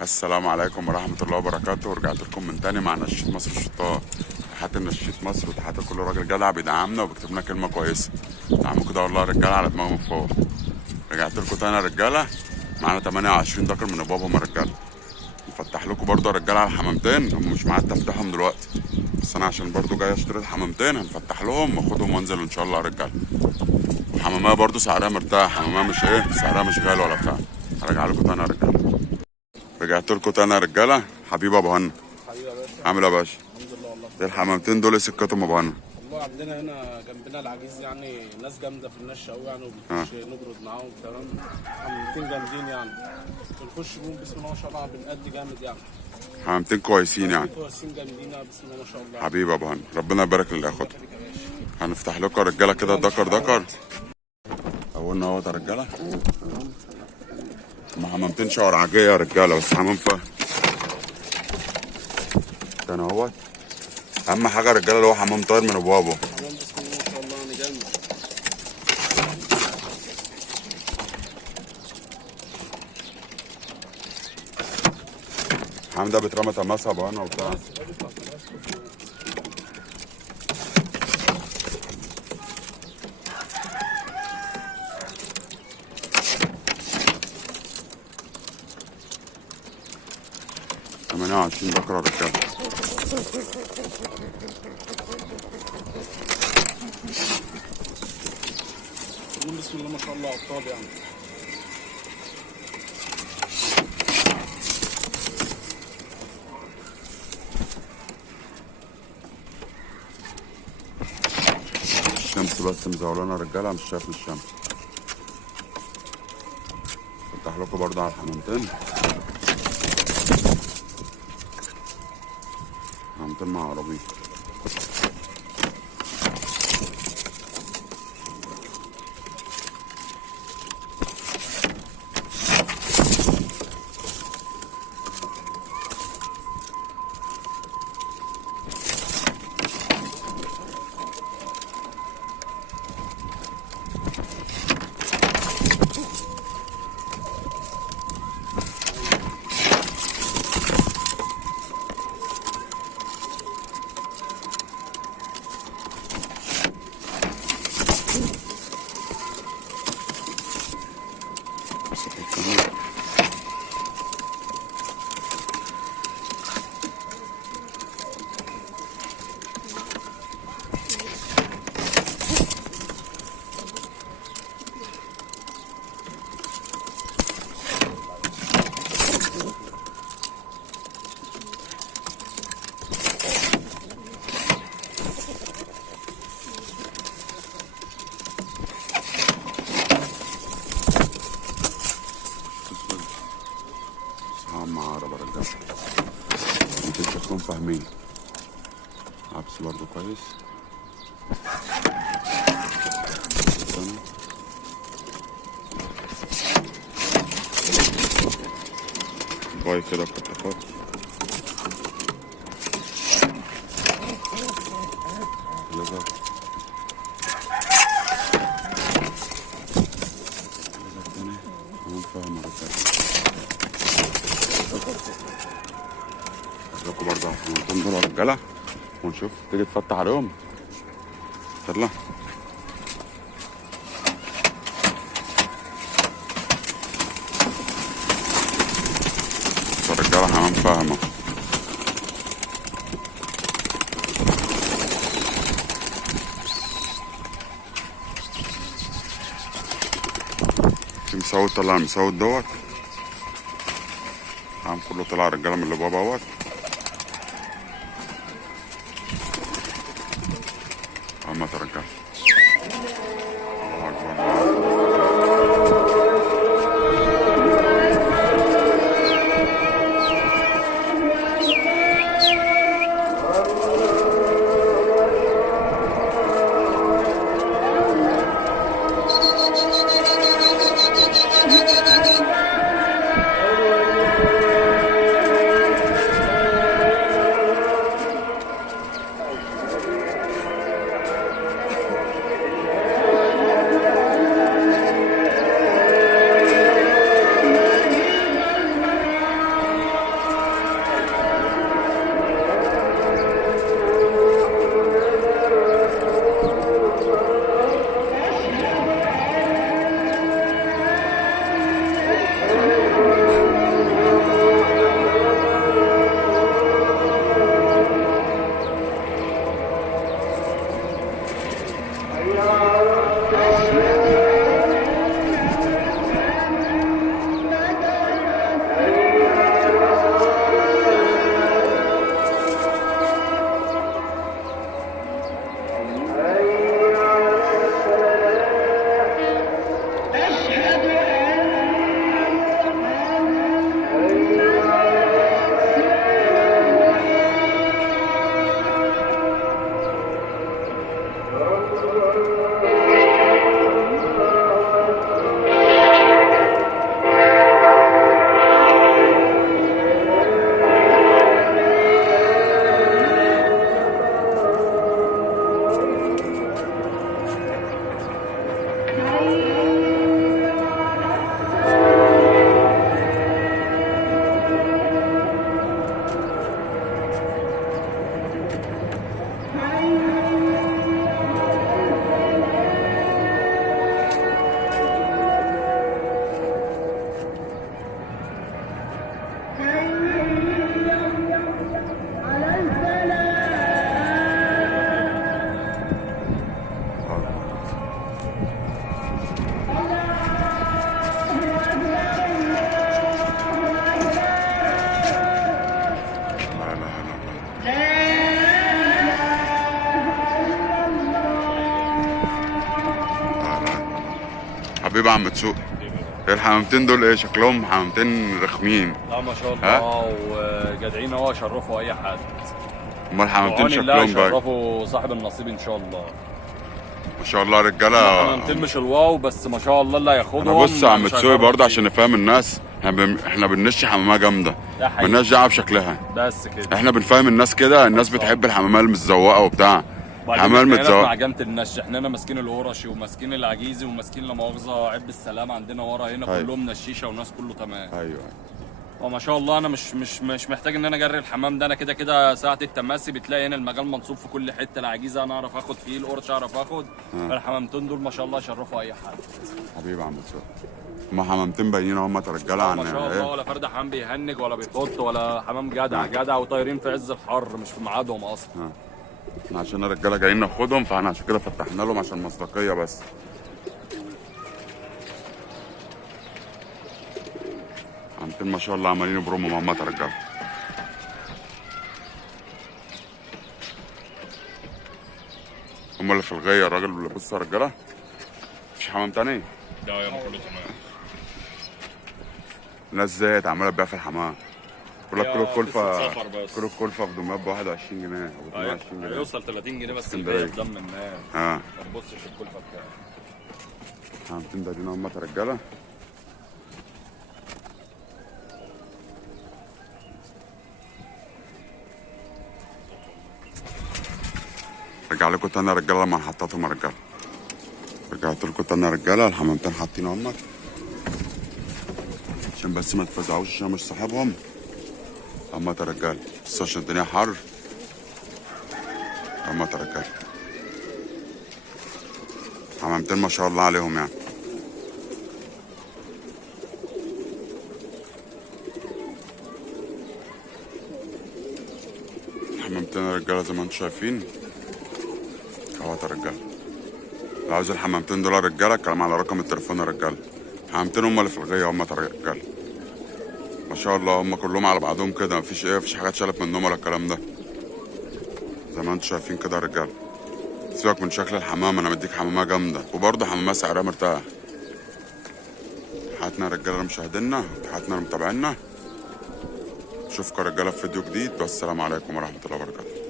السلام عليكم ورحمة الله وبركاته. ورجعت لكم من تاني مع نشيد مصر الشطار. تحياتي لنشيد مصر وتحياتي لكل راجل جدع بيدعمنا وبيكتب لنا كلمة كويسة. دعموا كده والله يا رجالة على دماغهم من فوق. رجعت لكم تاني يا رجالة، معانا 28 ذكر من ابوابهم يا رجالة. نفتح لكم برضه يا رجالة على الحمامتين، هم مش معايا تفتحهم دلوقتي، بس انا عشان برضه جاي اشتري الحمامتين هنفتح لهم واخدهم وانزل ان شاء الله يا رجالة. وحمامية برضه سعرها مرتاح، حمامية مش سعرها مش غالي ولا بتاع. هرجع لكم تاني يا رجالة. رجعت لكم تاني يا رجالة. حبيبي ابو هنا، حبيبي يا باشا. عامل ايه يا باشا؟ الحمد لله والله. الحمامتين دول سكتهم ابو هنا. والله عندنا هنا جنبنا العجيز يعني ناس جامده في النشا قوي يعني، وبنخش نجرد معاهم تمام. حمامتين جامدين يعني، بنخش بيهم بسم الله ما شاء الله، بنأدي جامد يعني. حمامتين كويسين يعني. كويسين جامدين بسم الله ما شاء الله. حبيبي ابو هنا، ربنا يبارك للاخوات. يا باشا. هنفتح لكم يا رجاله كده دكر. اولنا اهوت يا رجاله. هم حمامتين شعر عجيه يا رجاله، بس حمام فهم تاني اهوت. اهم حاجه يا رجاله اللي هو حمام طاير من ابوابه. حمام بسم الله ما شاء الله يعني جامد. الحمام ده بيترمى تماسه ابو هنا وبتاع. تمانية وعشرين ذكر يا رجاله. حمام بسم الله ما شاء الله عطاب يعني. الشمس بس مزولانه يا رجاله، مش شايف من الشمس. افتح لكم برضه على الحمامتين. حمامتين مع عربيه. مع عربة رجالة، انتوا شكلكم فاهمين. عبس برضو كويس. استنى. باي كده بكتفات. لزق تاني. انا فاهم يا رجالة. لكم برضه الحمامتين دول يا رجاله، ونشوف تيجي تفتح عليهم. يلا يا رجاله، حمام فاهمه. في مسود طلع مسود دوت. الحمام كله طلع رجاله من اللي بابا اهوت. اما ترجع. الله اكبر. يا عم تسوق. الحمامتين دول ايه شكلهم؟ حمامتين رخمين. لا ما شاء ها؟ الله وجدعين اهو، يشرفوا اي حد. امال الحمامتين وعون الله شكلهم بقى؟ يشرفوا صاحب النصيب ان شاء الله. ما شاء الله رجاله. حمامتين مش الواو بس ما شاء الله اللي هياخدهم. انا بص يا عم مش تسوقي هيفرط برضه فيه. عشان نفهم الناس، احنا بننش حمامه جامده، ده حقيقي. مالناش دعوه بشكلها. بس كده. احنا بنفهم الناس كده، الناس بتحب الحمامه المتزوقه وبتاع. حمام احنا متزوق. مع عجمة النش، احنا هنا ماسكين القرشي وماسكين العجيزي وماسكين لا مؤاخذه عب السلام عندنا ورا هنا أيوة. كلهم نشيشه وناس كله تمام. ايوه وما شاء الله انا مش محتاج ان انا اجري الحمام ده، انا كده كده ساعه التماسي بتلاقي هنا المجال منصوب في كل حته، العجيزه انا اعرف اخد فيه، القرش اعرف اخد. الحمامتين دول ما شاء الله يشرفوا اي حد. حبيبي يا عم تسوقي. هما حمامتين باينين هم رجاله عن ما شاء الله، ايه. ولا فرد حمام بيهنج ولا بيحط ولا حمام جدع جدع، وطايرين في عز الحر مش في ميعادهم اصلا. احنا عشان الرجاله جايين ناخدهم، فاحنا عشان كده فتحنا لهم عشان مصداقيه بس. حمامتين ما شاء الله عمالين يبرموا هم رجاله. هم اللي في الغيه الراجل اللي بص يا رجاله. مفيش حمام تاني؟ لا يا كله تمام. الناس زهقت عماله تبيع في الحمام. بيقول لك كيلو قصة الكلفه، سفر بس. كيلو الكلفه في دمياط ب 21 جنيه او 22 جنيه. هيوصل 30 جنيه بس اسكندرية. البيع قدام الناس. اه ما تبصش الكلفه بتاعها. حمامتين باينين هم رجاله. رجع لكم تاني يا رجاله لما حطيتهم يا رجاله. رجعت لكم تاني يا رجاله، الحمامتين حاطين هم عشان بس ما تفزعوش عشان مش صاحبهم. هم يا رجاله بس عشان الدنيا حر. هم يا رجاله حمامتين ما شاء الله عليهم يعني. حمامتين يا رجاله زي ما انتم شايفين اهوت يا رجاله. لو عاوز الحمامتين دول يا رجاله الكلام على رقم التليفون يا رجاله. حمامتين هم اللي في الغيه هم يا رجاله. ما شاء الله هم كلهم على بعضهم كده، مفيش حاجات شالت منهم ولا الكلام ده. زي ما انتم شايفين كده يا رجاله. سيبك من شكل الحمام، انا مديك حمامه جامده وبرضه حمامه سعرها مرتاح. تحياتنا يا رجاله لمشاهدينا، تحياتنا لمتابعينا. اشوفكم يا رجاله في فيديو جديد، والسلام عليكم ورحمه الله وبركاته.